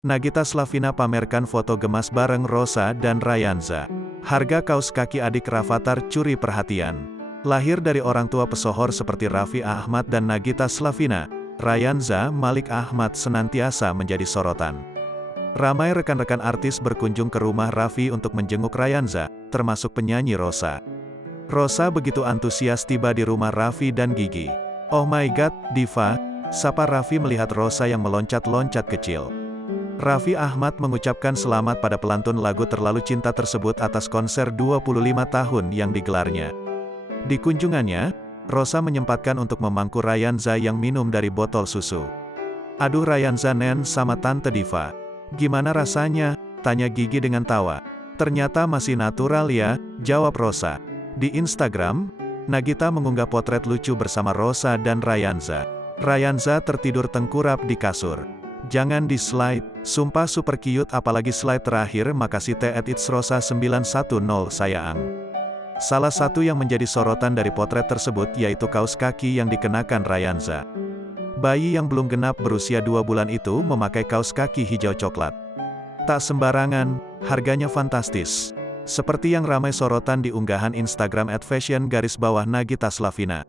Nagita Slavina pamerkan foto gemas bareng Rosa dan Rayanza. Harga kaos kaki adik Rafathar curi perhatian. Lahir dari orang tua pesohor seperti Raffi Ahmad dan Nagita Slavina, Rayanza Malik Ahmad senantiasa menjadi sorotan. Ramai rekan-rekan artis berkunjung ke rumah Raffi untuk menjenguk Rayanza, termasuk penyanyi Rosa. Rosa begitu antusias tiba di rumah Raffi dan Gigi. "Oh my god, Diva," sapa Raffi melihat Rosa yang meloncat-loncat kecil. Raffi Ahmad mengucapkan selamat pada pelantun lagu Terlalu Cinta tersebut atas konser 25 tahun yang digelarnya. Di kunjungannya, Rosa menyempatkan untuk memangku Rayanza yang minum dari botol susu. "Aduh Rayanza nen sama Tante Diva. Gimana rasanya?" tanya Gigi dengan tawa. "Ternyata masih natural ya," jawab Rosa. Di Instagram, Nagita mengunggah potret lucu bersama Rosa dan Rayanza. Rayanza tertidur tengkurap di kasur. "Jangan di slide, sumpah super cute apalagi slide terakhir makasih @itsrosa910 sayang." Salah satu yang menjadi sorotan dari potret tersebut yaitu kaos kaki yang dikenakan Rayanza. Bayi yang belum genap berusia 2 bulan itu memakai kaos kaki hijau coklat. Tak sembarangan, harganya fantastis. Seperti yang ramai sorotan di unggahan Instagram @fashion_Nagita Slavina.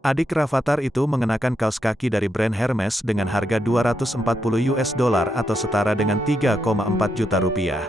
Adik Rafathar itu mengenakan kaos kaki dari brand Hermes dengan harga $240 atau setara dengan 3,4 juta rupiah.